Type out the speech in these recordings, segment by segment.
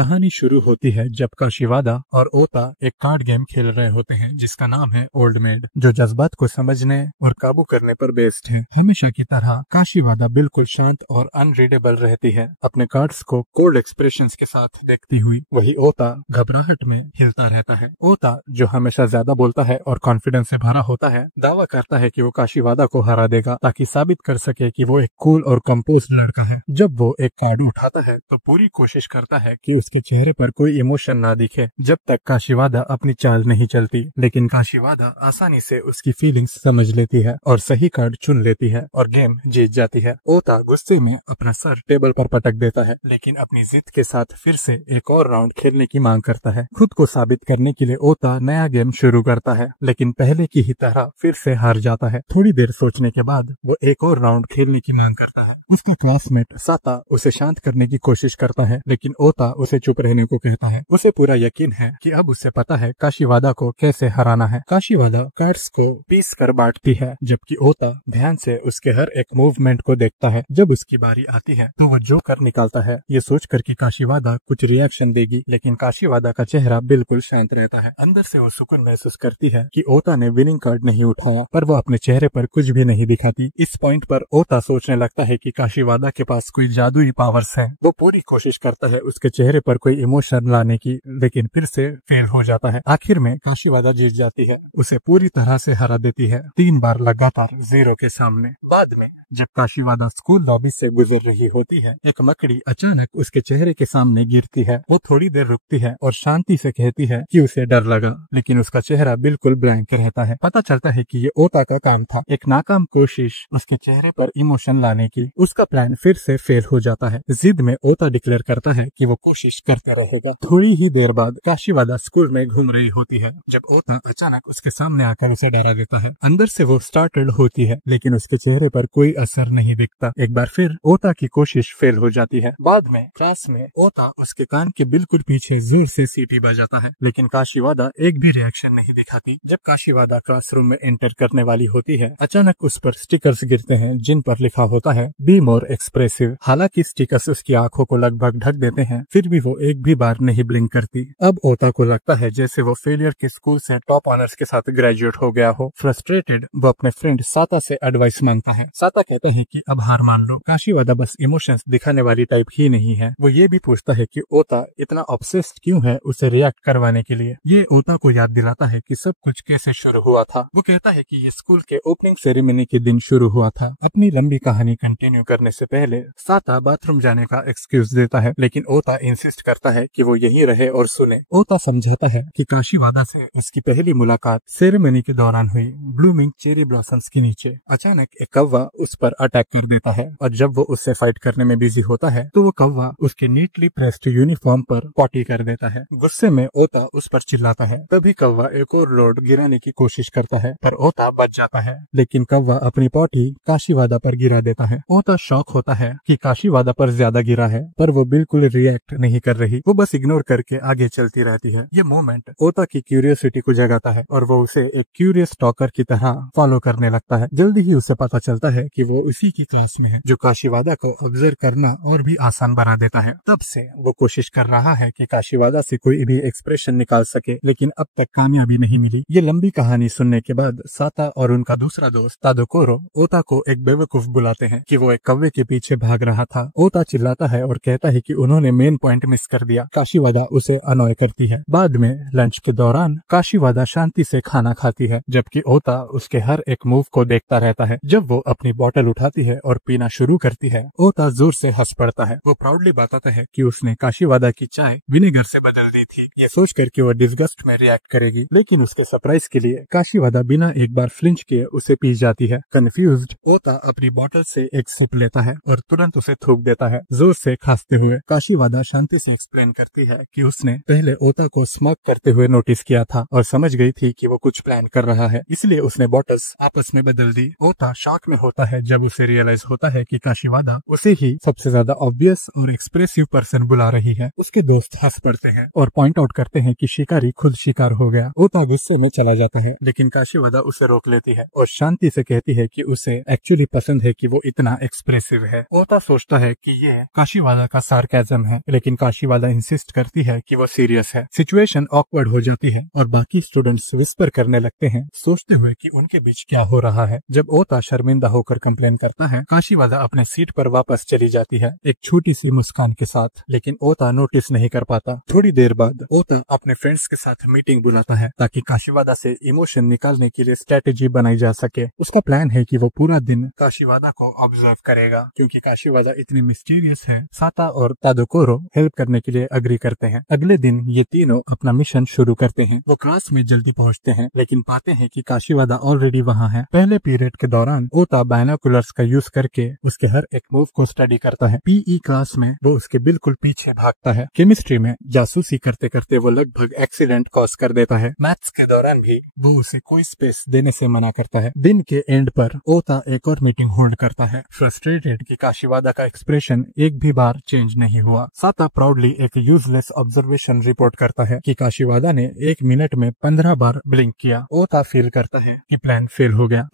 कहानी शुरू होती है जब काशीवादा और ओता एक कार्ड गेम खेल रहे होते हैं जिसका नाम है ओल्ड मेड, जो जज्बात को समझने और काबू करने पर बेस्ड है। हमेशा की तरह काशीवादा बिल्कुल शांत और अनरीडेबल रहती है, अपने कार्ड्स को कोल्ड एक्सप्रेशंस के साथ देखती हुई। वही ओता घबराहट में हिलता रहता है। ओता, जो हमेशा ज्यादा बोलता है और कॉन्फिडेंस से भरा होता है, दावा करता है कि वो काशीवादा को हरा देगा ताकि साबित कर सके कि वो एक कूल और कंपोज्ड लड़का है। जब वो एक कार्ड उठाता है तो पूरी कोशिश करता है कि उसके चेहरे पर कोई इमोशन ना दिखे जब तक काशीवादा अपनी चाल नहीं चलती। लेकिन काशीवादा आसानी से उसकी फीलिंग्स समझ लेती है और सही कार्ड चुन लेती है और गेम जीत जाती है। ओता गुस्से में अपना सर टेबल पर पटक देता है, लेकिन अपनी जिद के साथ फिर से एक और राउंड खेलने की मांग करता है। खुद को साबित करने के लिए ओता नया गेम शुरू करता है, लेकिन पहले की ही तरह फिर से हार जाता है। थोड़ी देर सोचने के बाद वो एक और राउंड खेलने की मांग करता है। उसका क्लासमेट साता उसे शांत करने की कोशिश करता है, लेकिन ओता उसे चुप रहने को कहता है। उसे पूरा यकीन है कि अब उसे पता है काशीवादा को कैसे हराना है। काशीवादा कार्ड्स को पीस कर बांटती है, जबकि ओता ध्यान से उसके हर एक मूवमेंट को देखता है। जब उसकी बारी आती है तो वो जोकर निकालता है, ये सोचकर कि काशीवादा कुछ रिएक्शन देगी, लेकिन काशीवादा का चेहरा बिल्कुल शांत रहता है। अंदर से वो सुकून महसूस करती है कि ओता ने विनिंग कार्ड नहीं उठाया, पर वो अपने चेहरे पर कुछ भी नहीं दिखाती। इस पॉइंट पर ओता सोचने लगता है कि काशीवादा के पास कोई जादुई पावर्स है। वो पूरी कोशिश करता है उसके चेहरे पर कोई इमोशन लाने की, लेकिन फिर से फेल हो जाता है। आखिर में काशीवादा जीत जाती है, उसे पूरी तरह से हरा देती है, 3 बार लगातार 0 के सामने। बाद में जब काशीवादा स्कूल लॉबी से गुजर रही होती है, एक मकड़ी अचानक उसके चेहरे के सामने गिरती है। वो थोड़ी देर रुकती है और शांति से कहती है कि उसे डर लगा, लेकिन उसका चेहरा बिल्कुल ब्लैंक रहता है। पता चलता है कि ये ओता का काम था, एक नाकाम कोशिश उसके चेहरे पर इमोशन लाने की। उसका प्लान फिर से फेल हो जाता है। जिद में ओता डिक्लेयर करता है कि वो कोशिश करता रहेगा। थोड़ी ही देर बाद काशीवादा स्कूल में घूम रही होती है जब ओता अचानक उसके सामने आकर उसे डरा देता है। अंदर से वो स्टार्टल्ड होती है, लेकिन उसके चेहरे पर कोई असर नहीं दिखता। एक बार फिर ओता की कोशिश फेल हो जाती है। बाद में क्लास में ओता उसके कान के बिल्कुल पीछे जोर से सीटी बजाता है, लेकिन काशीवादा एक भी रिएक्शन नहीं दिखाती। जब काशीवादा क्लासरूम में एंटर करने वाली होती है, अचानक उस पर स्टिकर्स गिरते हैं जिन पर लिखा होता है बी मोर एक्सप्रेसिव। हालांकि स्टिकर्स उसकी आंखों को लगभग ढक देते हैं, फिर भी वो एक भी बार नहीं ब्लिंक करती। अब ओता को लगता है जैसे वो फेलियर के स्कूल से टॉप ऑनर्स के साथ ग्रेजुएट हो गया हो। फ्रस्ट्रेटेड वो अपने फ्रेंड साता से एडवाइस मांगता है। साता कहते हैं कि अब हार मान लो, काशीवादा बस इमोशंस दिखाने वाली टाइप ही नहीं है। वो ये भी पूछता है कि ओता इतना ऑब्सेस्ड क्यों है उसे रिएक्ट करवाने के लिए। ये ओता को याद दिलाता है कि सब कुछ कैसे शुरू हुआ था। वो कहता है कि ये स्कूल के ओपनिंग सेरेमनी के दिन शुरू हुआ था। अपनी लंबी कहानी कंटिन्यू करने से पहले साता बाथरूम जाने का एक्सक्यूज देता है, लेकिन ओता इंसिस्ट करता है कि वो यहीं रहे और सुने। ओता समझाता है कि काशीवादा से उसकी पहली मुलाकात सेरेमनी के दौरान हुई, ब्लूमिंग चेरी ब्लॉसम्स के नीचे। अचानक एक कौवा उस पर अटैक कर देता है और जब वो उससे फाइट करने में बिजी होता है तो वो कौवा उसके नीटली प्रेस्ड यूनिफॉर्म पर पॉटी कर देता है। गुस्से में ओता उस पर चिल्लाता है। तभी कौवा एक और लोड गिराने की कोशिश करता है, पर ओता बच जाता है, लेकिन कौवा अपनी पॉटी काशीवादा पर गिरा देता है। ओता शॉक होता है कि काशीवादा पर ज्यादा गिरा है, पर वो बिल्कुल रिएक्ट नहीं कर रही। वो बस इग्नोर करके आगे चलती रहती है। ये मोमेंट ओता की क्यूरियोसिटी को जगाता है और वो उसे एक क्यूरियस टॉकर की तरह फॉलो करने लगता है। जल्दी ही उसे पता चलता है कि वो उसी की क्लास में है, जो काशीवादा को ऑब्जर्व करना और भी आसान बना देता है। तब से वो कोशिश कर रहा है कि काशीवादा से कोई भी एक्सप्रेशन निकाल सके, लेकिन अब तक कामयाबी नहीं मिली। ये लंबी कहानी सुनने के बाद साता और उनका दूसरा दोस्त तादोकोरो ओता को एक बेवकूफ बुलाते हैं कि वो एक कौवे के पीछे भाग रहा था। ओता चिल्लाता है और कहता है कि उन्होंने मेन पॉइंट मिस कर दिया। काशीवादा उसे अनॉय करती है। बाद में लंच के दौरान काशीवादा शांति से खाना खाती है, जबकि ओता उसके हर एक मूव को देखता रहता है। जब वो अपनी बोतल उठाती है और पीना शुरू करती है, ओता जोर से हंस पड़ता है। वो प्राउडली बताता है कि उसने काशीवादा की चाय विनेगर से बदल दी थी, ये सोच कर कि वो डिस्गस्ट में रिएक्ट करेगी, लेकिन उसके सरप्राइज के लिए काशीवादा बिना एक बार फ्लिंच किए उसे पी जाती है। कंफ्यूज्ड ओता अपनी बोतल से एक सिप लेता है और तुरंत उसे थूक देता है, जोर से खांसते हुए। काशीवादा शांति से एक्सप्लेन करती है कि उसने पहले ओता को स्मोक करते हुए नोटिस किया था और समझ गई थी कि वो कुछ प्लान कर रहा है, इसलिए उसने बॉटल्स आपस में बदल दी। ओता शॉक में होता है है जब उसे रियलाइज होता है कि काशीवादा उसे ही सबसे ज्यादा ऑब्वियस और एक्सप्रेसिव पर्सन बुला रही है। उसके दोस्त हंस पड़ते हैं और पॉइंट आउट करते हैं कि शिकारी खुद शिकार हो गया। ओता गुस्से में चला जाता है, लेकिन काशीवादा उसे रोक लेती है और शांति से कहती है कि उसे एक्चुअली पसंद है कि वो इतना एक्सप्रेसिव है। ओता सोचता है कि ये काशीवादा का सार्केज्म है, लेकिन काशीवादा इंसिस्ट करती है कि वो सीरियस है। सिचुएशन ऑकवर्ड हो जाती है और बाकी स्टूडेंट्स विस्पर करने लगते हैं, सोचते हुए कि उनके बीच क्या हो रहा है। जब ओता शर्मिंदा होकर कंप्लेन करता है, काशीवादा अपने सीट पर वापस चली जाती है एक छोटी सी मुस्कान के साथ, लेकिन ओता नोटिस नहीं कर पाता। थोड़ी देर बाद ओता अपने फ्रेंड्स के साथ मीटिंग बुलाता है ताकि काशीवादा से इमोशन निकालने के लिए स्ट्रेटेजी बनाई जा सके। उसका प्लान है कि वो पूरा दिन काशीवादा को ऑब्जर्व करेगा। क्योंकि काशीवादा इतनी मिस्टीरियस है, साता और तादोकोरो हेल्प करने के लिए अग्री करते हैं। अगले दिन ये तीनों अपना मिशन शुरू करते हैं। वो क्लास में जल्दी पहुंचते हैं, लेकिन पाते हैं कि काशीवादा ऑलरेडी वहां है। पहले पीरियड के दौरान ओता बायनोकुलर्स का यूज करके उसके हर एक मूव को स्टडी करता है। पीई क्लास में वो उसके बिल्कुल पीछे भागता है। केमिस्ट्री में जासूसी करते करते वो लगभग एक्सीडेंट कॉज कर देता है। मैथ्स के दौरान भी वो उसे कोई स्पेस देने से मना करता है। दिन के एंड पर ओता एक और मीटिंग होल्ड करता है, फ्रस्ट्रेटेड कि काशीवादा का एक्सप्रेशन एक भी बार चेंज नहीं हुआ। साता प्राउडली एक यूजलेस ऑब्जर्वेशन रिपोर्ट करता है कि काशीवादा ने 1 मिनट में 15 बार ब्लिंक किया। ओता फील करता है कि प्लान फेल हो गया।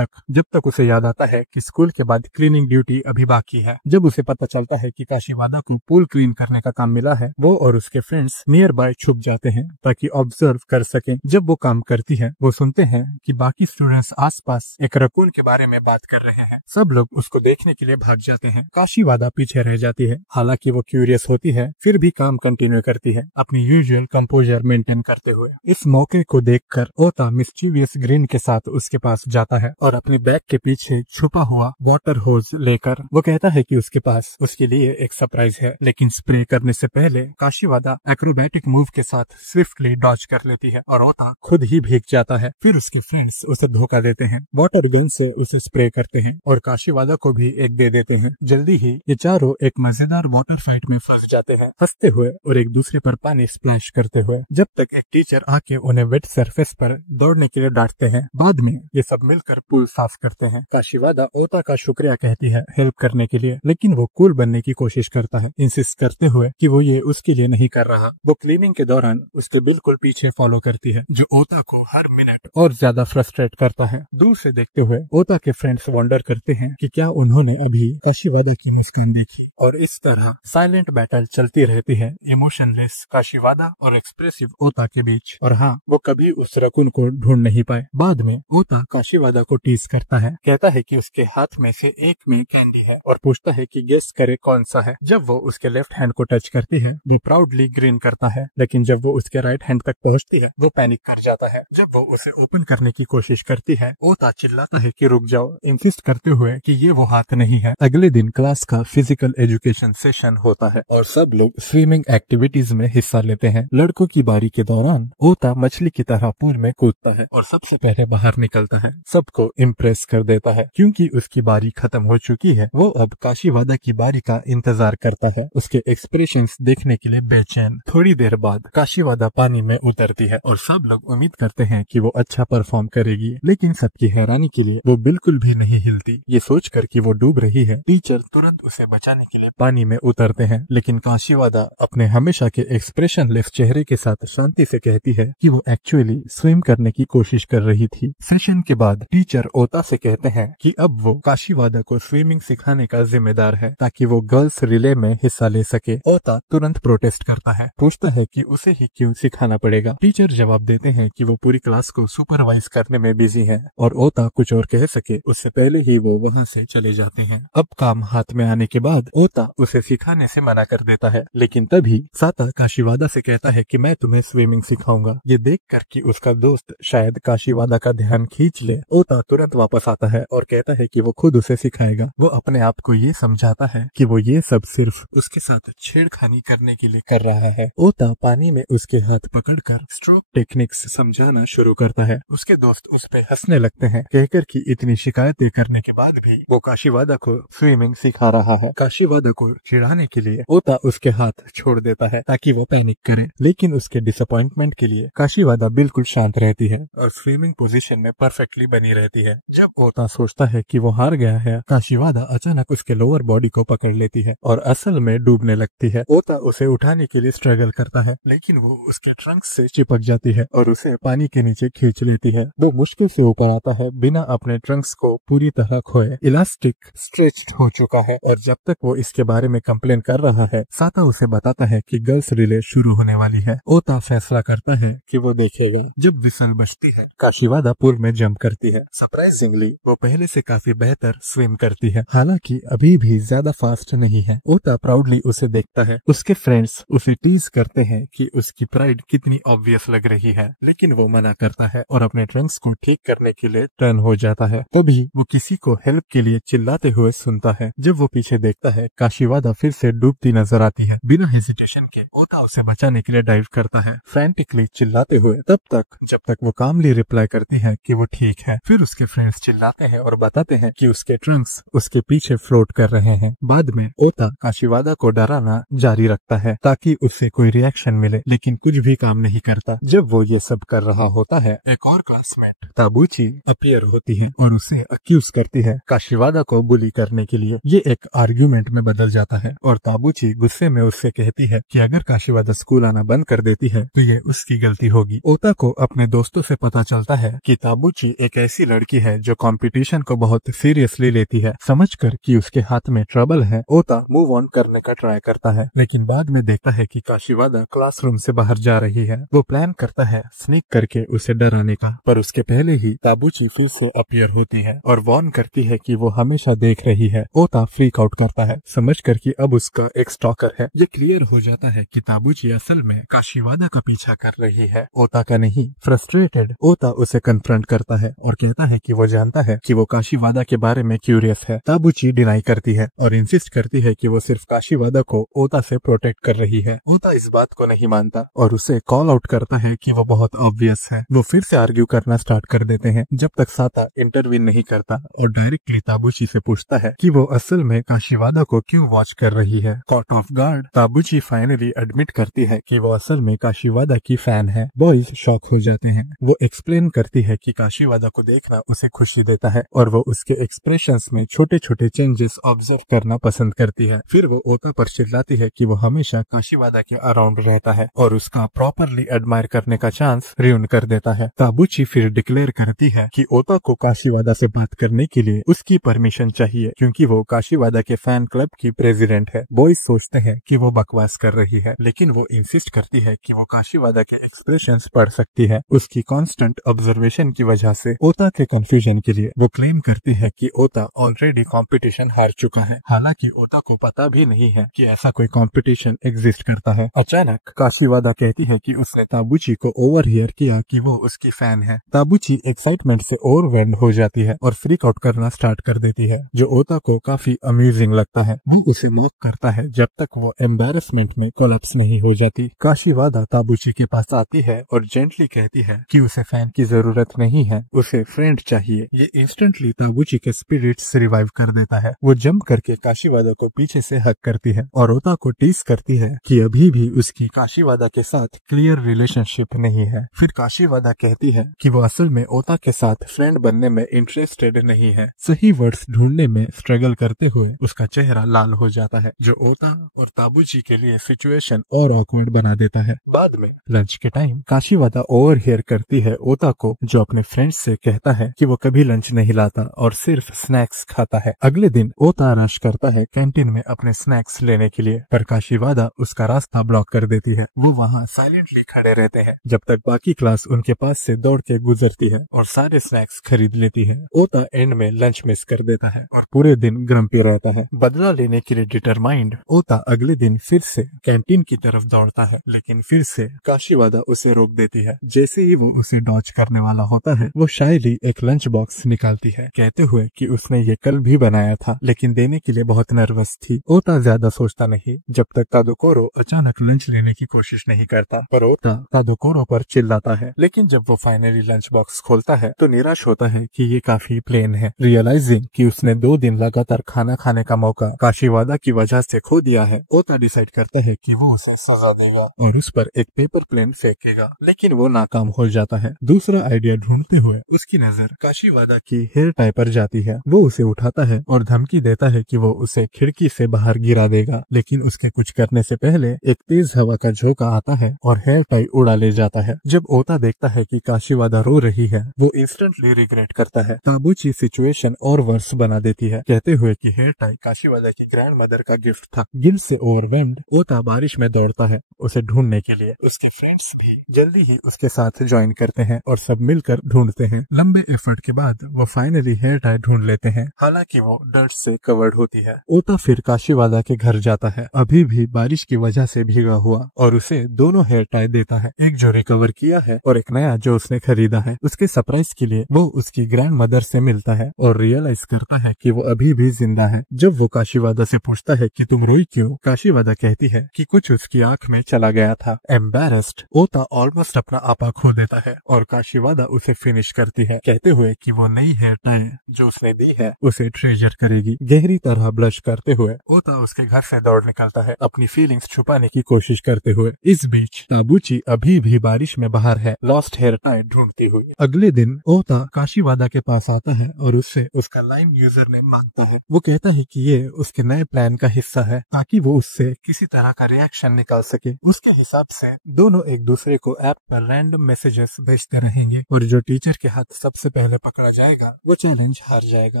जब तक उसे याद आता है कि स्कूल के बाद क्लीनिंग ड्यूटी अभी बाकी है। जब उसे पता चलता है कि काशीवादा को पूल क्लीन करने का काम मिला है, वो और उसके फ्रेंड्स नियर बाय छुप जाते हैं ताकि ऑब्जर्व कर सकें। जब वो काम करती है, वो सुनते हैं कि बाकी स्टूडेंट्स आसपास एक रकून के बारे में बात कर रहे हैं। सब लोग उसको देखने के लिए भाग जाते हैं। काशीवादा पीछे रह जाती है। हालांकि वो क्यूरियस होती है, फिर भी काम कंटिन्यू करती है, अपनी यूजुअल कंपोजर मेंटेन करते हुए। इस मौके को देखकर ओता मिस्चीवियस ग्रीन के साथ उसके पास जाता है और अपने बैग के पीछे छुपा हुआ वाटर होज लेकर वो कहता है कि उसके पास उसके लिए एक सरप्राइज है। लेकिन स्प्रे करने से पहले काशीवादा एक्रोबैटिक मूव के साथ स्विफ्टली डॉज कर लेती है और ओता खुद ही भीग जाता है। फिर उसके फ्रेंड्स उसे धोखा देते हैं, वाटर गन से उसे स्प्रे करते हैं और काशीवादा को भी एक दे देते हैं। जल्दी ही ये चारों एक मजेदार वाटर फाइट में फंस जाते हैं, हंसते हुए और एक दूसरे पर पानी स्प्लैश करते हुए, जब तक एक टीचर आके उन्हें वेट सरफेस पर दौड़ने के लिए डांटते हैं। बाद में ये सब मिलकर पूल साफ करते हैं। काशीवादा ओता का शुक्रिया कहती है हेल्प करने के लिए, लेकिन वो कूल बनने की कोशिश करता है, इंसिस्ट करते हुए कि वो ये उसके लिए नहीं कर रहा। वो क्लीनिंग के दौरान उसके बिल्कुल पीछे फॉलो करती है, जो ओता को हर मिनट और ज्यादा फ्रस्ट्रेट करता है। दूर से देखते हुए ओता के फ्रेंड्स वंडर करते हैं कि क्या उन्होंने अभी काशीवादा की मुस्कान देखी, और इस तरह साइलेंट बैटल चलती रहती है इमोशनलेस काशीवादा और एक्सप्रेसिव ओता के बीच। और हाँ, वो कभी उस रकून को ढूंढ नहीं पाए। बाद में ओता काशीवादा को टीज करता है, कहता है कि उसके हाथ में से एक में कैंडी है और पूछता है कि गेस करे कौन सा है। जब वो उसके लेफ्ट हैंड को टच करती है, वो प्राउडली ग्रीन करता है, लेकिन जब वो उसके राइट हैंड तक पहुंचती है, वो पैनिक कर जाता है। जब वो उसे ओपन करने की कोशिश करती है, ओता चिल्लाता है कि रुक जाओ, इंसिस्ट करते हुए कि ये वो हाथ नहीं है। अगले दिन क्लास का फिजिकल एजुकेशन सेशन होता है और सब लोग स्विमिंग एक्टिविटीज में हिस्सा लेते हैं। लड़कों की बारी के दौरान ओता मछली की तरह पूल में कूदता है और सबसे पहले बाहर निकलता है। सबको इम्प्रेस कर देता है। क्योंकि उसकी बारी खत्म हो चुकी है, वो अब काशीवादा की बारी का इंतजार करता है, उसके एक्सप्रेशंस देखने के लिए बेचैन। थोड़ी देर बाद काशीवादा पानी में उतरती है और सब लोग उम्मीद करते हैं कि वो अच्छा परफॉर्म करेगी, लेकिन सबकी हैरानी के लिए वो बिल्कुल भी नहीं हिलती। ये सोचकर कि वो डूब रही है, टीचर तुरंत उसे बचाने के लिए पानी में उतरते हैं, लेकिन काशीवादा अपने हमेशा के एक्सप्रेशनलेस चेहरे के साथ शांति से कहती है कि वो एक्चुअली स्विम करने की कोशिश कर रही थी। सेशन के बाद टीचर ओता से कहते हैं कि अब वो काशीवादा को स्विमिंग सिखाने का जिम्मेदार है ताकि वो गर्ल्स रिले में हिस्सा ले सके। ओता तुरंत प्रोटेस्ट करता है, पूछता है कि उसे ही क्यों सिखाना पड़ेगा। टीचर जवाब देते हैं कि वो पूरी क्लास को सुपरवाइज करने में बिजी है और ओता कुछ और कह सके उससे पहले ही वो वहाँ से चले जाते हैं। अब काम हाथ में आने के बाद ओता उसे सिखाने से मना कर देता है, लेकिन तभी साता काशीवादा से कहता है कि मैं तुम्हें स्विमिंग सिखाऊंगा। ये देखकर कि उसका दोस्त शायद काशीवादा का ध्यान खींच ले, ओता तुरंत वापस आता है और कहता है कि वो खुद उसे सिखाएगा। वो अपने आप को ये समझाता है कि वो ये सब सिर्फ उसके साथ छेड़खानी करने के लिए कर रहा है। ओता पानी में उसके हाथ पकड़कर स्ट्रोक टेक्निक्स समझाना शुरू करता है। उसके दोस्त उस पे हंसने लगते हैं, कहकर कि इतनी शिकायतें करने के बाद भी वो काशीवादा को स्विमिंग सिखा रहा है। काशीवादा को चिढ़ाने के लिए ओता उसके हाथ छोड़ देता है ताकि वो पैनिक करे, लेकिन उसके डिसअपॉइंटमेंट के लिए काशीवादा बिल्कुल शांत रहती है और स्विमिंग पोजीशन में परफेक्टली बनी रहती है। जब ओता सोचता है कि वो हार गया है, काशीवादा अचानक उसके लोअर बॉडी को पकड़ लेती है और असल में डूबने लगती है। ओता उसे उठाने के लिए स्ट्रगल करता है, लेकिन वो उसके ट्रंक से चिपक जाती है और उसे पानी के नीचे खींच लेती है। वो मुश्किल से ऊपर आता है बिना अपने ट्रंक्स को पूरी तरह खोए। इलास्टिक स्ट्रेच्ड हो चुका है और जब तक वो इसके बारे में कंप्लेन कर रहा है, साता उसे बताता है कि गर्ल्स रिले शुरू होने वाली है। ओता फैसला करता है कि वो देखेगा। जब विसल बजती है, काशीवादा पूल में जंप करती है। सरप्राइजिंगली वो पहले से काफी बेहतर स्विम करती है, हालांकि अभी भी ज्यादा फास्ट नहीं है। ओता प्राउडली उसे देखता है। उसके फ्रेंड्स उसे टीज करते हैं कि उसकी प्राइड कितनी ऑब्वियस लग रही है, लेकिन वो मना करता है और अपने ट्रंक्स को ठीक करने के लिए टर्न हो जाता है। तभी वो किसी को हेल्प के लिए चिल्लाते हुए सुनता है। जब वो पीछे देखता है, काशीवादा फिर से डूबती नजर आती है। बिना हेजिटेशन के ओता उसे बचाने के लिए डाइव करता है, फ्रैंटिकली चिल्लाते हुए, तब तक जब तक वो कामली रिप्लाई करती है कि वो ठीक है। फिर उसके फ्रेंड्स चिल्लाते हैं और बताते हैं कि उसके ट्रंक्स उसके पीछे फ्लोट कर रहे हैं। बाद में ओता काशीवादा को डराना जारी रखता है ताकि उससे कोई रिएक्शन मिले, लेकिन कुछ भी काम नहीं करता। जब वो ये सब कर रहा होता है, एक और क्लासमेट ताबुची अपीयर होती है और उसे अक्यूज करती है काशीवादा को बुली करने के लिए। ये एक आर्ग्यूमेंट में बदल जाता है और ताबुची गुस्से में उससे कहती है कि अगर काशीवादा स्कूल आना बंद कर देती है तो ये उसकी गलती होगी। ओता को अपने दोस्तों से पता चलता है कि ताबुची एक ऐसी लड़की है जो कंपटीशन को बहुत सीरियसली लेती है। समझकर कि उसके हाथ में ट्रबल है, ओता मूव ऑन करने का ट्राई करता है, लेकिन बाद में देखता है कि काशीवादा क्लासरूम से बाहर जा रही है। वो प्लान करता है स्नीक करके उसे डराने का, पर उसके पहले ही ताबुची फिर से अपीयर होती है और वार्न करती है कि वो हमेशा देख रही है। ओता फ्रीक आउट करता है, समझकर कि अब उसका एक स्टॉकर है। ये क्लियर हो जाता है कि ताबुची असल में काशीवादा का पीछा कर रही है, ओता का नहीं। फ्रस्ट्रेटेड ओता उसे कन्फ्रंट करता है और कहता है कि वो जानता है कि वो काशीवादा के बारे में क्यूरियस है। ताबुची डिनाई करती है और इंसिस्ट करती है कि वो सिर्फ काशीवादा को ओता से प्रोटेक्ट कर रही है। ओता इस बात को नहीं मानता और उसे कॉल आउट करता है कि वो बहुत ऑब्वियस है। वो फिर से आर्ग्यू करना स्टार्ट कर देते हैं, जब तक साता इंटरवीन नहीं करता और डायरेक्टली ताबुची से पूछता है कि वो असल में काशीवादा को क्यों वॉच कर रही है। Caught off guard Tabuchi finally admit करती है कि वो असल में काशीवादा की फैन है। बॉयज शॉक हो जाते हैं। वो एक्सप्लेन करती है कि काशीवादा को देखना उसे खुशी देता है और वो उसके एक्सप्रेशंस में छोटे छोटे चेंजेस ऑब्जर्व करना पसंद करती है। फिर वो ओता पर चिल्लाती है कि वो हमेशा काशीवादा के अराउंड रहता है और उसका प्रॉपरली एडमायर करने का चांस रियून कर देता है। ताबुची फिर डिक्लेयर करती है कि ओता को काशीवादा से बात करने के लिए उसकी परमिशन चाहिए, क्योंकि वो काशीवादा के फैन क्लब की प्रेसिडेंट है। बॉयज सोचते हैं कि वो बकवास कर रही है, लेकिन वो इंसिस्ट करती है कि वो काशीवादा के एक्सप्रेशंस पढ़ सकती है। उसकी कांस्टेंट ऑब्जर्वेशन की वजह से ओता के कंफ्यूजन के लिए वो क्लेम करती है कि ओता ऑलरेडी कंपटीशन हार चुका है, हालांकि ओता को पता भी नहीं है कि ऐसा कोई कंपटीशन एग्जिस्ट करता है। अचानक काशीवादा कहती है कि उसने ताबुची को ओवरहियर किया कि वो उसकी फैन है। ताबुची एक्साइटमेंट से ओवरवेल्म्ड हो जाती है और फ्रीक आउट करना स्टार्ट कर देती है, जो ओता को काफी अमेजिंग लगता है। वो उसे मॉक करता है जब तक वो एम्बैरेसमेंट में कोलैप्स नहीं हो जाती। काशीवादा ताबुची के पास आती है और जेंटली कहती है कि उसे फैन की जरूरत नहीं है, उसे फ्रेंड चाहिए। ये इंस्टेंटली ताबुची के स्पिरिट्स रिवाइव कर देता है। वो जंप करके काशीवादा को पीछे से हक करती है और ओता को टीज करती है कि अभी भी उसकी काशीवादा के साथ क्लियर रिलेशनशिप नहीं है। फिर काशीवादा कहती है कि वो असल में ओता के साथ फ्रेंड बनने में इंटरेस्टेड नहीं है। सही वर्ड्स ढूंढने में स्ट्रगल करते हुए उसका चेहरा लाल हो जाता है, जो ओता और ताबुची के लिए सिचुएशन और ऑकवर्ड बना देता है। बाद में लंच के टाइम काशीवादा ओवरहियर करती है ओता को, जो अपने फ्रेंड्स से कहता है कि वो कभी लंच नहीं लाता और सिर्फ स्नैक्स खाता है। अगले दिन ओता रश करता है कैंटीन में अपने स्नैक्स लेने के लिए, पर काशीवादा उसका रास्ता ब्लॉक कर देती है। वो वहाँ साइलेंटली खड़े रहते हैं जब तक बाकी क्लास उनके पास से दौड़ के गुजरती है और सारे स्नैक्स खरीद लेती है। ओता एंड में लंच मिस कर देता है और पूरे दिन ग्रम्पी रहता है। बदला लेने के लिए डिटरमाइंड ओता अगले दिन फिर से कैंटीन की तरफ दौड़ता है, लेकिन फिर से काशीवादा उसे रोक देती है। जैसे ही वो उसे डॉच करने वाला होता है, वो शायरी एक लंच बॉक्स निकालती है, कहते हुए कि उसने ये कल भी बनाया था, लेकिन देने के लिए बहुत नर्वस थी। ओता ज्यादा सोचता नहीं जब तक तादोकोरो अचानक लंच लेने की कोशिश नहीं करता, पर ओता तादोकोरो पर चिल्लाता है। लेकिन जब वो फाइनली लंच बॉक्स खोलता है तो निराश होता है कि ये काफी प्लेन है। रियलाइजिंग कि उसने 2 दिन लगातार खाना खाने का मौका काशीवादा की वजह से खो दिया है, ओता डिसाइड करता है कि वो उसे सजा देगा और उस पर एक पेपर प्लेन फेंकेगा, लेकिन वो नाकाम हो जाता है। दूसरा आइडिया ढूंढते हुए उसकी नजर काशीवादा की हेयर टाई पर जाती है। वो उसे उठाता है और धमकी देता है कि वो उसे खिड़की से बाहर गिरा देगा, लेकिन उसके कुछ करने से पहले एक तेज हवा का झोंका आता है और हेयर टाई उड़ा ले जाता है। जब ओता देखता है कि काशीवादा रो रही है, वो इंस्टेंटली रिग्रेट करता है। ताबूची सिचुएशन और वर्स बना देती है, कहते हुए कि हेयर टाई काशीवादा की ग्रैंड मदर का गिफ्ट था। गिल्ट से ओवरवेल्म्ड ओता बारिश में दौड़ता है उसे ढूंढने के लिए। उसके फ्रेंड्स भी जल्दी ही उसके साथ ज्वाइन करते हैं और सब मिलकर ढूंढते हैं। लंबे एफर्ट के बाद वो फाइनली हेयर टाई ढूंढ लेते हैं, हालांकि वो डर्ट से कवर्ड होती है। ओता फिर काशीवादा के घर जाता है, अभी भी बारिश की वजह से भीगा हुआ, और उसे दोनों हेयर टाई देता है, एक जो रिकवर किया है और एक नया जो उसने खरीदा है। उसके सरप्राइज के लिए वो उसकी ग्रैंड मदर से मिलता है और रियलाइज करता है कि वो अभी भी जिंदा है। जब वो काशीवादा से पूछता है कि तुम रोई क्यों, काशीवादा कहती है कि कुछ उसकी आंख में चला गया था। एम्बैरेस्ड ओता ऑलमोस्ट अपना आपा खो देता है और काशीवादा उसे फिनिश करती है, कहते हुए कि वो नई हेयर टाई जो उसने दी है उसे ट्रेजर करेगी। गहरी तरह ब्लश करते हुए ओता उसके घर से दौड़ निकलता है, अपनी फीलिंग्स छुपाने की कोशिश करते हुए। इस बीच ताबूची अभी भी बारिश में बाहर है, लॉस्ट हेयर टाई ढूंढती हुई। अगले दिन ओता काशीवादा के पास आता है और उससे उसका लाइम यूजर नेम मांगता है। वो कहता है कि ये उसके नए प्लान का हिस्सा है ताकि वो उससे किसी तरह का रिएक्शन निकाल सके। उसके हिसाब से दोनों एक दूसरे को ऐप पर रैंडम मैसेजेस भेजते रहेंगे और जो टीचर के हाथ सबसे पहले पकड़ा जाएगा वो चैलेंज हार जाएगा।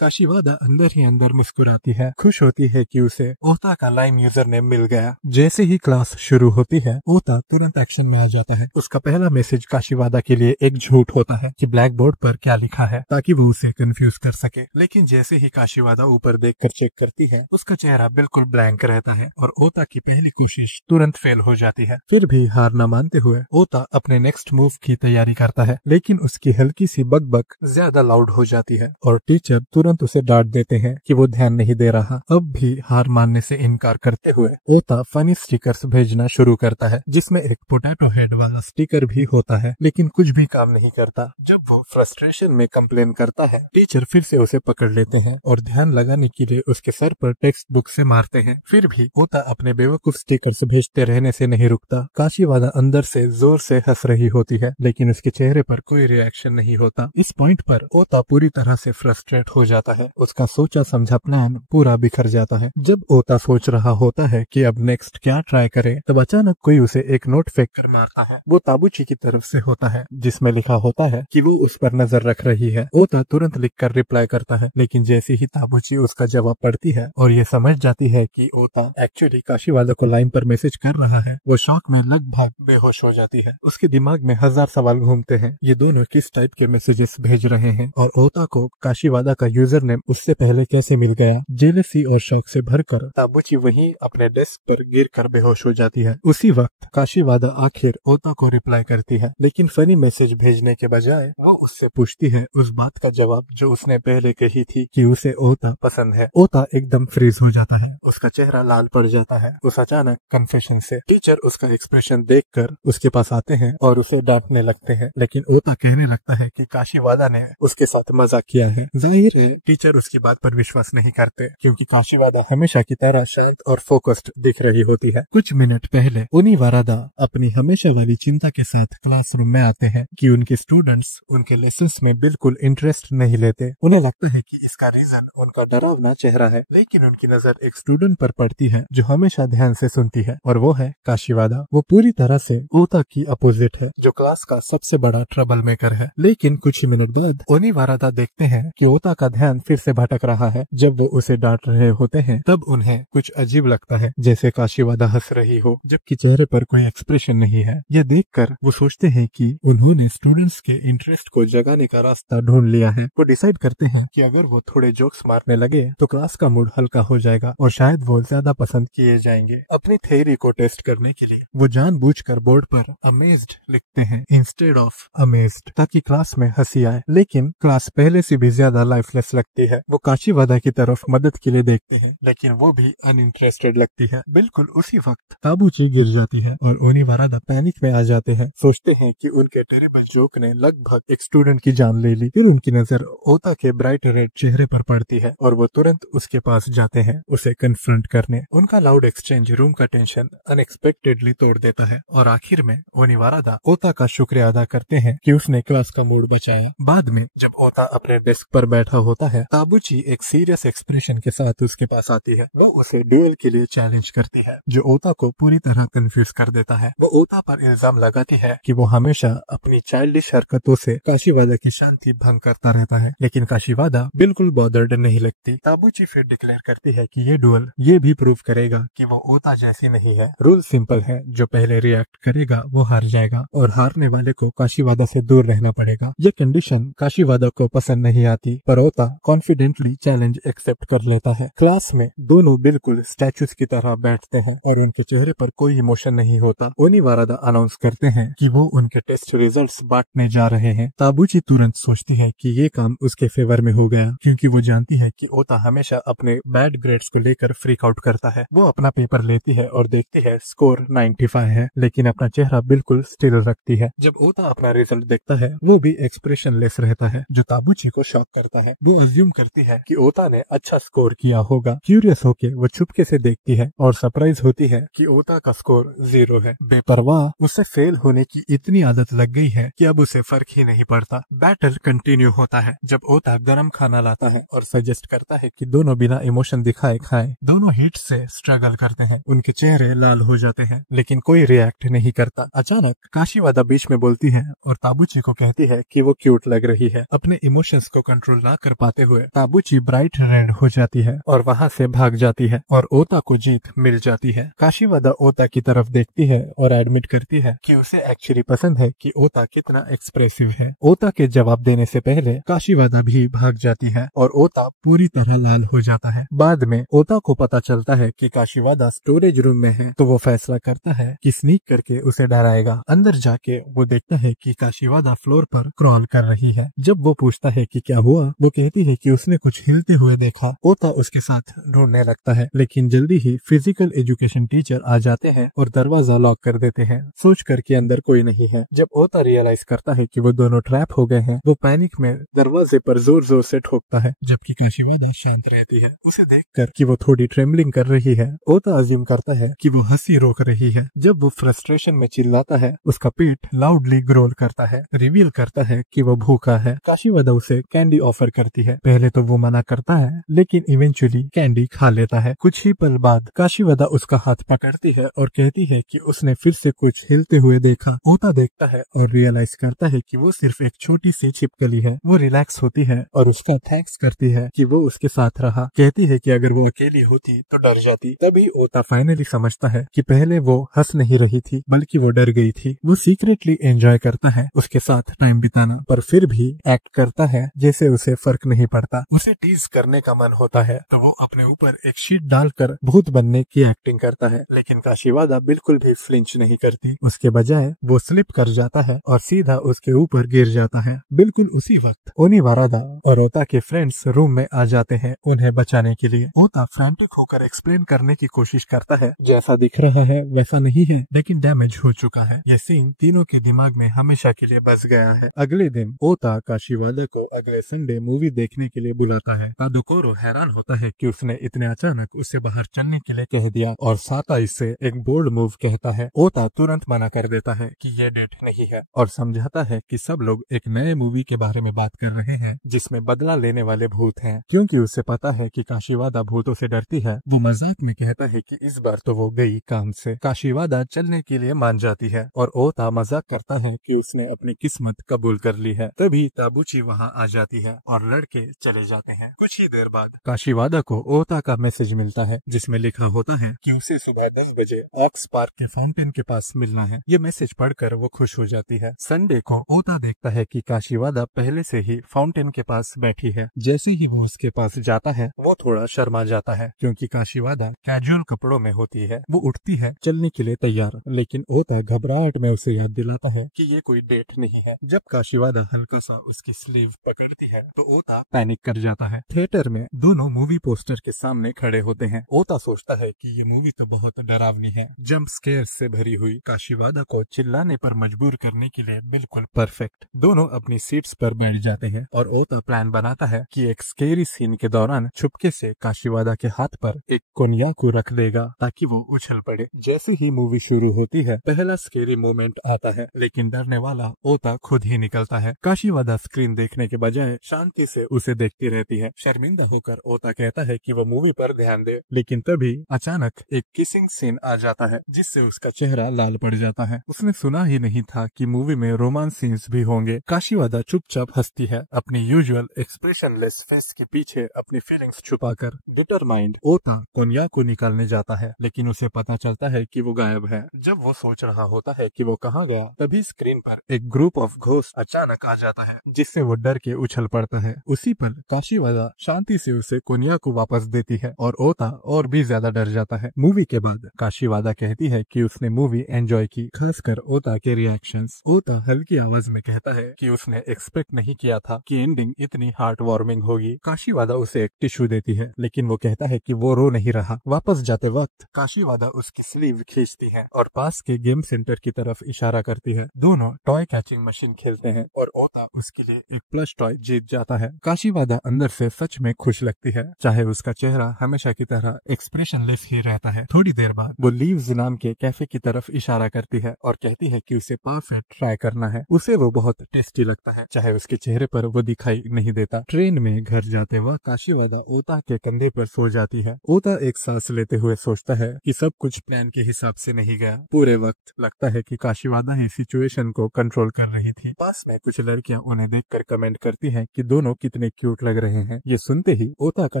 काशीवादा अंदर ही अंदर मुस्कुराती है, खुश होती है कि उसे ओता का लाइम यूजर नेम मिल गया। जैसे ही क्लास शुरू होती है, ओता तुरंत एक्शन में आ जाता है। उसका पहला मैसेज काशीवादा के लिए एक झूठ होता है कि ब्लैक बोर्ड पर क्या लिखा है, ताकि वो उसे कंफ्यूज कर सके। लेकिन जैसे ही काशीवादा ऊपर देखकर चेक करती है, उसका चेहरा बिल्कुल ब्लैंक रहता है और ओता की पहली कोशिश तुरंत फेल हो जाती है। फिर भी हार न मानते हुए ओता अपने नेक्स्ट मूव की तैयारी करता है, लेकिन उसकी हल्की सी बकबक ज्यादा लाउड हो जाती है और टीचर तुरंत उसे डांट देते हैं कि वो ध्यान नहीं दे रहा। अब भी हार मानने से इनकार करते हुए ओता फनी स्टिकर्स भेजना शुरू करता है, जिसमें एक पोटैटो हेड वाला स्टिकर भी होता है, लेकिन कुछ भी काम नहीं करता। जब वो फ्रस्ट्रेशन में कंप्लेन करता है, टीचर फिर से उसे पकड़ लेते हैं और ध्यान लगाने के लिए उसके सर पर टेक्स्ट बुक से मारते हैं। फिर भी ओता अपने बेवकूफ स्टिकर्स भेजते रहने से नहीं रुकता। काशीवादा अंदर से जोर से हंस रही होती है, लेकिन उसके चेहरे पर कोई रिएक्शन नहीं होता। इस पॉइंट पर ओता पूरी तरह से फ्रस्ट्रेट हो जाता है, उसका सोचा समझा प्लान पूरा बिखर जाता है। जब ओता सोच रहा होता है कि अब नेक्स्ट क्या ट्राई करे, तब अचानक कोई उसे एक नोट फेंक कर मारता है। वो ताबूची की तरफ से होता है, जिसमें लिखा होता है कि वो उस पर नजर रख रही है। ओता तुरंत लिखकर रिप्लाई करता है, लेकिन जैसे ही ताबूची उसका जवाब पढ़ती है और ये समझ जाती है कि ओता एक्चुअली काशीवादा को लाइन पर मैसेज कर रहा है, वो शॉक में लगभग बेहोश हो जाती है। उसके दिमाग में 1000 सवाल घूमते हैं, ये दोनों किस टाइप के मैसेजेस भेज रहे हैं और ओता को काशीवादा का यूजर नेम उससे पहले कैसे मिल गया। जेलसी और शौक से भरकर ताबूची वहीं अपने डेस्क पर गिरकर बेहोश हो जाती है। उसी वक्त काशीवादा आखिर ओता को रिप्लाई करती है, लेकिन फनी मैसेज भेजने के बजाय वो उससे पूछती है उस बात का जवाब जो उसने पहले कही थी कि उसे ओता पसंद है। ओता एकदम फ्रीज हो जाता है, उसका चेहरा लाल पड़ जाता है उस अचानक कन्फेशन से। टीचर उसका एक्सप्रेशन देखकर उसके पास आते हैं और उसे डांटने लगते हैं, लेकिन ओता कहने लगता है कि काशीवादा ने उसके साथ मजाक किया है। जाहिर है टीचर उसकी बात पर विश्वास नहीं करते, क्योंकि काशीवादा हमेशा की तरह शांत और फोकस्ड दिख रही होती है। कुछ मिनट पहले उनिवारादा अपनी हमेशा वाली चिंता के साथ क्लासरूम में आते हैं कि उनके स्टूडेंट्स उनके लेसन्स में बिल्कुल इंटरेस्ट नहीं लेते। उन्हें लगता है कि इसका रीजन उनका डरावना चेहरा है, लेकिन उनकी नजर एक स्टूडेंट पर पड़ती है जो हमेशा ध्यान से सुनती है, और वो है काशीवादा। वो पूरी तरह से ओता की अपोजिट है, जो क्लास का सबसे बड़ा ट्रबल मेकर है। लेकिन कुछ मिनट बाद ओनिवारादा देखते हैं कि ओता का ध्यान फिर से भटक रहा है। जब वो उसे डांट रहे होते हैं, तब उन्हें कुछ अजीब लगता है, जैसे काशीवादा हंस रही हो, जबकि चेहरे पर कोई एक्सप्रेशन नहीं है। यह देखकर वो सोचते हैं कि उन्होंने स्टूडेंट्स के इंटरेस्ट को जगाने का रास्ता ढूंढ लिया है। वो डिसाइड करते हैं कि अगर वो थोड़े जोक्स मारने लगे तो क्लास का मूड हल्का हो जाएगा और शायद वो ज्यादा पसंद किए जाएंगे। अपनी थ्योरी को टेस्ट करने के लिए वो जानबूझकर बोर्ड पर अमेज्ड लिखते हैं इंस्टेड ऑफ अमेज्ड, ताकि क्लास में हंसी आए। लेकिन क्लास पहले से भी ज्यादा लाइफलेस लगती है। वो काशीवादा की तरफ मदद के लिए देखते हैं, लेकिन वो भी अनइंटरेस्टेड लगती है। बिल्कुल उसी वक्त ताबूची गिर जाती है और ओनिवारादा पैनिक में आ जाते हैं, सोचते हैं कि उनके टेरिबल जोक ने लगभग एक स्टूडेंट की जान ले ली। फिर उनकी नजर नजर ओता के ब्राइट रेड चेहरे पर पड़ती है और वो तुरंत उसके पास जाते हैं उसे कन्फ्रंट करने। उनका लाउड एक्सचेंज रूम का टेंशन अनएक्सपेक्टेडली तोड़ देता है और आखिर में ओनिवारादा ओता का शुक्रिया अदा करते हैं कि उसने क्लास का मूड बचाया। बाद में जब ओता अपने डेस्क पर बैठा होता है, ताबुची एक सीरियस एक्सप्रेशन के साथ उसके पास आती है। वो उसे ड्यूएल के लिए चैलेंज करती है, जो ओता को पूरी तरह कंफ्यूज कर देता है। वो ओता पर इल्जाम लगाती है कि वो हमेशा अपनी चाइल्डिश हरकतों से काशीवादा की शांति भंग करता रहता है, लेकिन काशीवादा बिल्कुल बॉदर्ड नहीं लगती। ताबुची फिर डिक्लेयर करती है कि ये ड्यूएल ये भी प्रूव करेगा कि वो ओता जैसी नहीं है। रूल सिंपल है, जो पहले रिएक्ट करेगा वो हार जाएगा और हारने वाले को काशीवादा से दूर रहना पड़ेगा। ये कंडीशन काशीवादा को पसंद नहीं आती, पर ओता कॉन्फिडेंटली चैलेंज एक्सेप्ट कर लेता है। क्लास में दोनों बिल्कुल स्टैचूज की तरह बैठते हैं और उनके चेहरे पर कोई इमोशन नहीं होता। ओनिवारादा अनाउंस करते हैं कि वो उनके टेस्ट रिजल्ट्स बांटने जा रहे हैं। ताबुची तुरंत सोचती है कि ये काम उसके फेवर में हो गया, क्योंकि वो जानती है कि ओता हमेशा अपने बैड ग्रेड्स को लेकर फ्रीक आउट करता है। वो अपना पेपर लेती है और देखती है स्कोर 95 है, लेकिन अपना चेहरा बिल्कुल स्टिल रखती है। जब ओता अपना रिजल्ट देखता है, वो भी एक्सप्रेशन लेस रहता है, जो ताबुची को शॉक करता है। वो अज्यूम करती है कि ओता ने अच्छा स्कोर किया होगा। क्यूरियस होके वो चुपके से देखती है और सरप्राइज होती है कि ओता का स्कोर 0 है। बेपरवाह उसे फेल होने की इतनी आदत लग गई है कि अब उसे फर्क ही नहीं पड़ता। बैटल कंटिन्यू होता है जब ओता गरम खाना लाता है और सजेस्ट करता है कि दोनों बिना इमोशन दिखाए खाएं। दोनों हीट से स्ट्रगल करते हैं, उनके चेहरे लाल हो जाते हैं, लेकिन कोई रिएक्ट नहीं करता। अचानक काशीवादा बीच में बोलती है और ताबुची को कहती है कि वो क्यूट लग रही है। अपने इमोशंस को कंट्रोल ना कर पाते हुए ताबुची ब्राइट रेड हो जाती है और वहाँ से भाग जाती है और ओता को जीत मिल जाती है। काशीवादा ओता की तरफ देखती है और एडमिट करती है कि उसे एक्चुअली पसंद है कि ओता कितना एक्सप्रेसिव है। ओता के जवाब देने से पहले काशीवादा भी भाग जाती है और ओता पूरी तरह लाल हो जाता है। बाद में ओता को पता चलता है कि काशीवादा स्टोरेज रूम में है, तो वो फैसला करता है कि स्नीक करके उसे डराएगा। अंदर जाके वो देखता है कि काशीवादा फ्लोर पर क्रॉल कर रही है। जब वो पूछता है कि क्या हुआ, वो कहती है कि उसने कुछ हिलते हुए देखा। ओता उसके साथ ढूंढने लगता है, लेकिन जल्दी ही फिजिकल एजुकेशन टीचर आ जाते हैं और दरवाजा लॉक कर देते हैं, सोच कर कि अंदर कोई नहीं है। जब ओता रियलाइज करता है कि वो दोनों ट्रैप हो गए हैं, वो पैनिक में दरवाजे पर जोर जोर से ठोकता है, जबकि काशीवादा शांत रहती है। उसे देखकर कि वो थोड़ी ट्रेम्बलिंग कर रही है, ओता अज्यूम करता है कि वो हंसी रोक रही है। जब वो फ्रस्ट्रेशन में चिल्लाता है, उसका पेट लाउडली ग्रोल करता है, रिवील करता है कि वो भूखा है। काशीवादा उसे कैंडी ऑफर करती है। पहले तो वो मना करता है, लेकिन इवेंचुअली कैंडी खा लेता है। कुछ ही पल बाद काशीवादा उसका हाथ पकड़ती है और कहती है कि उसने फिर से कुछ हिलते हुए देखा। ओता देखता है और रियलाइज करता है कि वो सिर्फ एक छोटी सी छिपकली है। वो रिलैक्स होती है और उसका थैंक्स करती है कि वो उसके साथ रहा। कहती है कि अगर वो अकेली होती तो डर जाती। तभी ओता फाइनली समझता है कि पहले वो हंस नहीं रही थी, बल्कि वो डर गई थी। वो सीक्रेटली एंजॉय करता है उसके साथ टाइम बिताना, पर फिर भी एक्ट करता है जैसे उसे फर्क नहीं पड़ता। उसे टीज करने का मन होता है तो वो अपने ऊपर एक शीट डालकर भूत बनने की एक्टिंग करता है, लेकिन काशीवादा बिल्कुल भी फ्लिंच नहीं करती। उसके बजाय वो स्लिप कर जाता है और सीधा उसके ऊपर गिर जाता है। बिल्कुल उसी वक्त ओनिवारादा और ओता के फ्रेंड्स रूम में आ जाते हैं उन्हें बचाने के लिए। ओता फ्रैंटिक होकर एक्सप्लेन करने की कोशिश करता है, जैसा दिख रहा है वैसा नहीं है, लेकिन डैमेज हो चुका है। यह सीन तीनों के दिमाग में हमेशा के लिए बस गया है। अगले दिन ओता काशीवादा को अगले संडे मूवी देखने के लिए बुलाता है। कादोकोरो हैरान होता है कि उसने इतने अचानक उसे बाहर चलने के लिए कह दिया और साता इससे एक बोल्ड मूव कहता है। ओता तुरंत मना कर देता है कि ये डेट नहीं है और समझाता है कि सब लोग एक नए मूवी के बारे में बात कर रहे हैं जिसमें बदला लेने वाले भूत हैं। क्योंकि उसे पता है कि काशीवादा भूतों से डरती है, वो मजाक में कहता है कि इस बार तो वो गई काम से। काशीवादा चलने के लिए मान जाती है और ओता मजाक करता है कि उसने अपनी किस्मत कबूल कर ली है। तभी ताबुची वहाँ आ जाती है और लड़के चले जाते हैं। कुछ ही देर बाद काशीवादा को ओता का मैसेज मिलता है जिसमें लिखा होता है कि उसे सुबह 10 बजे ऑक्स पार्क के फाउंटेन के पास मिलना है। ये मैसेज पढ़कर वो खुश हो जाती है। संडे को ओता देखता है कि काशीवादा पहले से ही फाउंटेन के पास बैठी है। जैसे ही वो उसके पास जाता है, वो थोड़ा शर्मा जाता है क्योंकि काशीवादा कैजुअल कपड़ों में होती है। वो उठती है चलने के लिए तैयार, लेकिन ओता घबराहट में उसे याद दिलाता है कि ये कोई डेट नहीं है। जब काशीवादा हल्का सा उसकी स्लीव पकड़ करती है तो ओता पैनिक कर जाता है। थिएटर में दोनों मूवी पोस्टर के सामने खड़े होते हैं। ओता सोचता है कि ये मूवी तो बहुत डरावनी है, जंप स्केयर से भरी हुई, काशीवादा को चिल्लाने पर मजबूर करने के लिए बिल्कुल परफेक्ट। दोनों अपनी सीट्स पर बैठ जाते हैं और ओता प्लान बनाता है कि एक स्केरी सीन के दौरान छुपके से काशीवादा के हाथ पर एक कोनियाकू रख देगा ताकि वो उछल पड़े। जैसे ही मूवी शुरू होती है पहला स्केरी मोमेंट आता है, लेकिन डरने वाला ओता खुद ही निकलता है। काशीवादा स्क्रीन देखने के बजाय शांति से उसे देखती रहती है। शर्मिंदा होकर ओता कहता है कि वो मूवी पर ध्यान दे, लेकिन तभी अचानक एक किसिंग सीन आ जाता है जिससे उसका चेहरा लाल पड़ जाता है। उसने सुना ही नहीं था कि मूवी में रोमांस सीन्स भी होंगे। काशीवादा चुपचाप हंसती है, अपनी यूजुअल एक्सप्रेशनलेस फेस के पीछे अपनी फीलिंग्स छुपाकर। डिटरमाइंड ओता कोनिया को निकालने जाता है, लेकिन उसे पता चलता है कि वो गायब है। जब वो सोच रहा होता है कि वो कहाँ गया, तभी स्क्रीन पर एक ग्रुप ऑफ घोस्ट अचानक आ जाता है जिससे वो डर के उछल पड़ता है। उसी पर काशीवादा शांति से उसे कोनिया को वापस देती है और ओता और भी ज्यादा डर जाता है। मूवी के बाद काशीवादा कहती है कि उसने मूवी एंजॉय की, खासकर ओता के रिएक्शंस। ओता हल्की आवाज में कहता है कि उसने एक्सपेक्ट नहीं किया था कि एंडिंग इतनी हार्ट वार्मिंग होगी। काशीवादा उसे एक टिश्यू देती है, लेकिन वो कहता है कि वो रो नहीं रहा। वापस जाते वक्त काशीवादा उसकी स्लीव खींचती है और पास के गेम सेंटर की तरफ इशारा करती है। दोनों टॉय कैचिंग मशीन खेलते हैं और ओता उसके लिए एक प्लस टॉय जीत जाता है। काशीवादा अंदर से सच में खुश लगती है, चाहे उसका चेहरा हमेशा की तरह एक्सप्रेशनलेस ही रहता है। थोड़ी देर बाद वो लीव्स नाम के कैफे की तरफ इशारा करती है और कहती है कि उसे परफेक्ट ट्राई करना है। उसे वो बहुत टेस्टी लगता है, चाहे उसके चेहरे पर वो दिखाई नहीं देता। ट्रेन में घर जाते वक्त काशीवादा ओता के कंधे पर सो जाती है। ओता एक सांस लेते हुए सोचता है कि सब कुछ प्लान के हिसाब से नहीं गया। पूरे वक्त लगता है कि काशीवादा ही सिचुएशन को कंट्रोल कर रही थी। पास में कुछ लड़कियां उन्हें देखकर कमेंट करती हैं कि दोनों कितने क्यूट लग रहे हैं। ये सुनते ही ओता का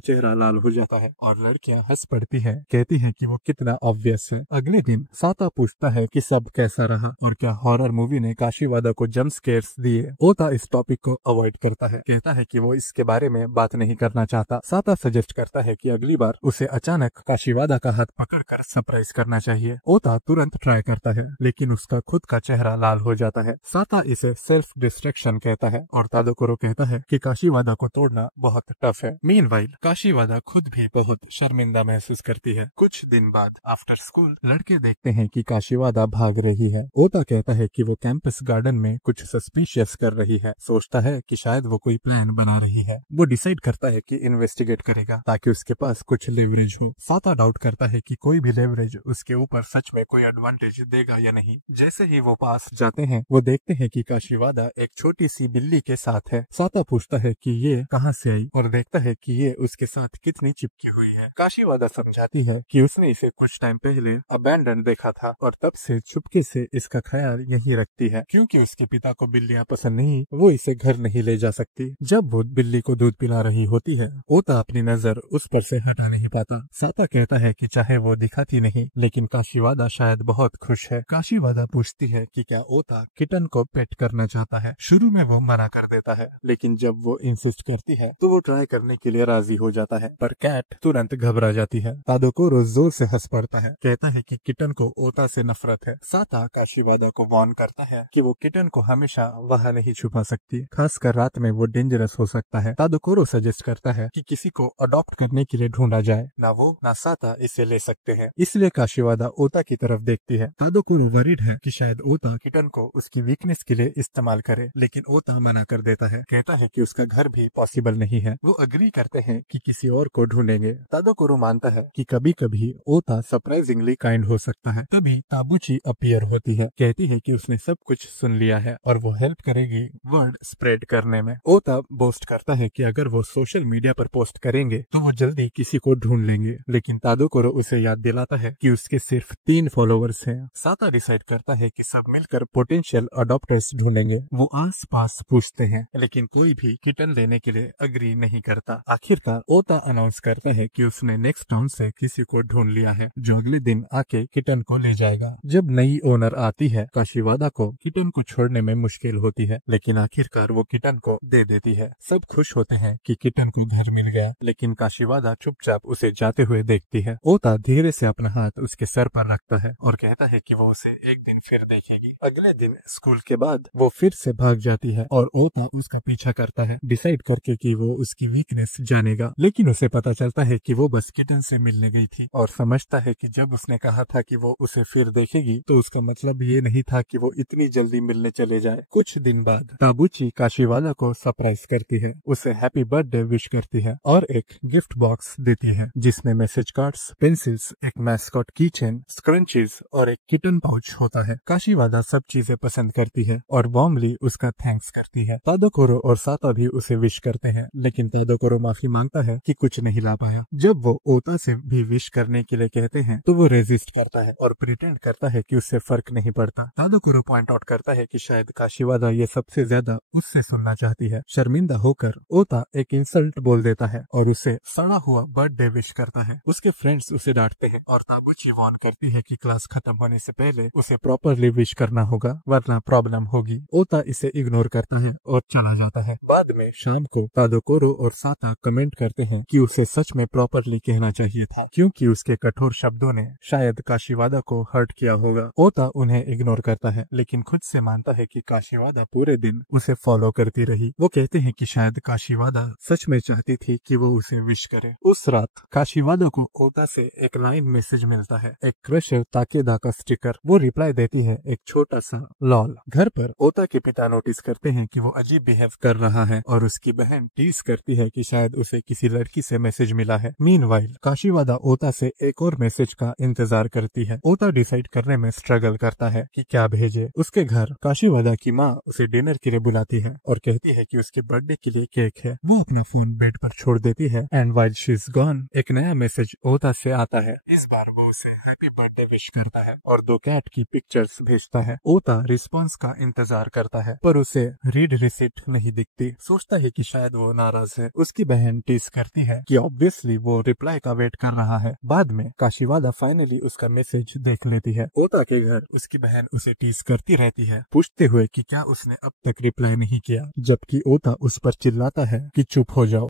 चेहरा लाल हो जाता है और लड़कियां हंस पड़ती हैं, कहती हैं कि वो कितना ऑब्वियस है। अगले दिन साता पूछता है कि सब कैसा रहा और क्या हॉरर मूवी ने काशीवादा को जंप स्केयर्स दिए। ओता इस टॉपिक को अवॉइड करता है, कहता है कि वो इसके बारे में बात नहीं करना चाहता। साता सजेस्ट करता है कि अगली बार उसे अचानक काशीवादा का हाथ पकड़कर सरप्राइज करना चाहिए। ओता तुरंत ट्राई करता है, लेकिन उसका खुद का चेहरा लाल हो जाता है। साता इसे सेल्फ डिस्ट्रैक्शन कहता है और तादोकोरो कहता है कि काशीवादा को तोड़ना बहुत टफ है। मीनवाइल काशीवादा खुद भी बहुत शर्मिंदा महसूस करती है। कुछ दिन बाद आफ्टर स्कूल लड़के देखते हैं कि काशीवादा भाग रही है। ओता कहता है कि वो कैंपस गार्डन में कुछ सस्पिशियस कर रही है। सोचता है कि शायद वो कोई प्लान बना रही है। वो डिसाइड करता है कि इन्वेस्टिगेट करेगा ताकि उसके पास कुछ लेवरेज हो। साता डाउट करता है कि कोई भी लेवरेज उसके ऊपर सच में कोई एडवांटेज देगा या नहीं। जैसे ही वो पास जाते हैं वो देखते हैं कि काशीवादा एक छोटी सी बिल्ली के साथ है। साता पूछता है कि ये कहाँ से आई और देखता है कि ये उसके साथ कितनी चिपकी हुई है। काशीवादा समझाती है कि उसने इसे कुछ टाइम पहले अबैंडन देखा था और तब से चुपके से इसका ख्याल यही रखती है। क्योंकि उसके पिता को बिल्लियां पसंद नहीं, वो इसे घर नहीं ले जा सकती। जब वो बिल्ली को दूध पिला रही होती है, ओता अपनी नजर उस पर से हटा नहीं पाता। साता कहता है कि चाहे वो दिखाती नहीं, लेकिन काशीवादा शायद बहुत खुश है। काशीवादा पूछती है कि क्या ओता किटन को पेट करना चाहता है। शुरू में वो मना कर देता है, लेकिन जब वो इंसिस्ट करती है तो वो ट्राई करने के लिए राजी हो जाता है। पर कैट तुरंत घबरा जाती है। तादोकोरो जोर से हंस पड़ता है, कहता है कि किटन को ओता से नफरत है। साता काशीवादा को वार्न करता है कि वो किटन को हमेशा वहाँ नहीं छुपा सकती, खासकर रात में वो डेंजरस हो सकता है। तादोकोरो सजेस्ट करता है कि किसी को अडॉप्ट करने के लिए ढूंढा जाए, ना वो ना साता इसे ले सकते हैं। इसलिए काशीवादा ओता की तरफ देखती है। तादोकोरो वरीड है कि शायद ओता किटन को उसकी वीकनेस के लिए इस्तेमाल करे, लेकिन ओता मना कर देता है, कहता है कि उसका घर भी पॉसिबल नहीं है। वो अग्री करते हैं कि किसी और को ढूंढेंगे। तादोकोरो मानता है कि कभी कभी ओता सरप्राइजिंगली काइंड हो सकता है। तभी ताबुची अपीयर होती है, कहती है कि उसने सब कुछ सुन लिया है और वो हेल्प करेगी वर्ड स्प्रेड करने में। ओता बोस्ट करता है कि अगर वो सोशल मीडिया पर पोस्ट करेंगे तो वो जल्दी किसी को ढूंढ लेंगे, लेकिन तादोकोरो उसे याद दिलाता है कि उसके सिर्फ 3 फॉलोअर्स हैं। साता डिसाइड करता है कि सब मिलकर पोटेंशियल अडॉप्टर्स ढूंढेंगे। वो आस पास पूछते हैं, लेकिन कोई भी किटन लेने के लिए अग्री नहीं करता। आखिरकार ओता अनाउंस करता है कि उसे उसने नेक्स्ट टाउन से किसी को ढूंढ लिया है जो अगले दिन आके किटन को ले जाएगा। जब नई ओनर आती है, काशीवादा को किटन को छोड़ने में मुश्किल होती है, लेकिन आखिरकार वो किटन को दे देती है। सब खुश होते हैं कि किटन को घर मिल गया, लेकिन काशीवादा चुपचाप उसे जाते हुए देखती है। ओता धीरे से अपना हाथ उसके सर पर रखता है और कहता है कि वो उसे एक दिन फिर देखेगी। अगले दिन स्कूल के बाद वो फिर से भाग जाती है और ओता उसका पीछा करता है, डिसाइड करके कि वो उसकी वीकनेस जानेगा। लेकिन उसे पता चलता है कि वो बस किटन से मिलने गई थी और समझता है कि जब उसने कहा था कि वो उसे फिर देखेगी तो उसका मतलब ये नहीं था कि वो इतनी जल्दी मिलने चले जाए। कुछ दिन बाद ताबुची काशीवादा को सरप्राइज करती है, उसे हैप्पी बर्थडे विश करती है और एक गिफ्ट बॉक्स देती है जिसमें मैसेज कार्ड्स, पेंसिल्स, एक मैस्कॉट की चेन, स्क्रंचीज और एक किटन पाउच होता है। काशीवादा सब चीजें पसंद करती है और वार्मली उसका थैंक्स करती है। तादोकोरो और साता भी उसे विश करते हैं, लेकिन तादोकोरो माफी मांगता है कि कुछ नहीं ला पाया। जब वो ओता से भी विश करने के लिए कहते हैं तो वो रेजिस्ट करता है और प्रिटेंड करता है कि उससे फर्क नहीं पड़ता। तादोकोरो पॉइंट आउट करता है कि शायद काशीवादा ये सबसे ज्यादा उससे सुनना चाहती है। शर्मिंदा होकर ओता एक इंसल्ट बोल देता है और उसे सड़ा हुआ बर्थडे विश करता है। उसके फ्रेंड्स उसे डांटते हैं और ताबुची वार्न करती है कि क्लास खत्म होने से पहले उसे प्रॉपरली विश करना होगा वरना प्रॉब्लम होगी। ओता इसे इग्नोर करता है और चला जाता है। बाद में शाम को तादोकोरो और साता कमेंट करते हैं कि उसे सच में प्रॉपरली कहना चाहिए था, क्योंकि उसके कठोर शब्दों ने शायद काशीवादा को हर्ट किया होगा। ओता उन्हें इग्नोर करता है, लेकिन खुद से मानता है कि काशीवादा पूरे दिन उसे फॉलो करती रही। वो कहते हैं कि शायद काशीवादा सच में चाहती थी कि वो उसे विश करे। उस रात काशीवादा को ओता से एक लाइन मैसेज मिलता है, एक क्रशर ताकेदा का स्टिकर। वो रिप्लाई देती है एक छोटा सा लॉल। घर पर ओता के पिता नोटिस करते हैं कि वो अजीब बिहेव कर रहा है और उसकी बहन टीज करती है कि शायद उसे किसी लड़की से मैसेज मिला है। मीनवाइल काशीवादा ओता से एक और मैसेज का इंतजार करती है। ओता डिसाइड करने में स्ट्रगल करता है कि क्या भेजे। उसके घर काशीवादा की माँ उसे डिनर के लिए बुलाती है और कहती है कि उसके बर्थडे के लिए केक है। वो अपना फोन बेड पर छोड़ देती है and while she is gone एक नया मैसेज ओता से आता है। इस बार वो उसे हैप्पी बर्थडे विश करता है और 2 कैट की पिक्चर्स भेजता है। ओता रिस्पॉन्स का इंतजार करता है पर उसे रीड रिसिप्ट नहीं दिखती। सोचता है कि शायद वो नाराज है। उसकी बहन टीज करती है कि ऑब्वियसली वो रिप्लाई का वेट कर रहा है। बाद में काशीवादा फाइनली उसका मैसेज देख लेती है। ओता के घर उसकी बहन उसे टीज करती रहती है, पूछते हुए कि क्या उसने अब तक रिप्लाई नहीं किया, जबकि ओता उस पर चिल्लाता है कि चुप हो जाओ।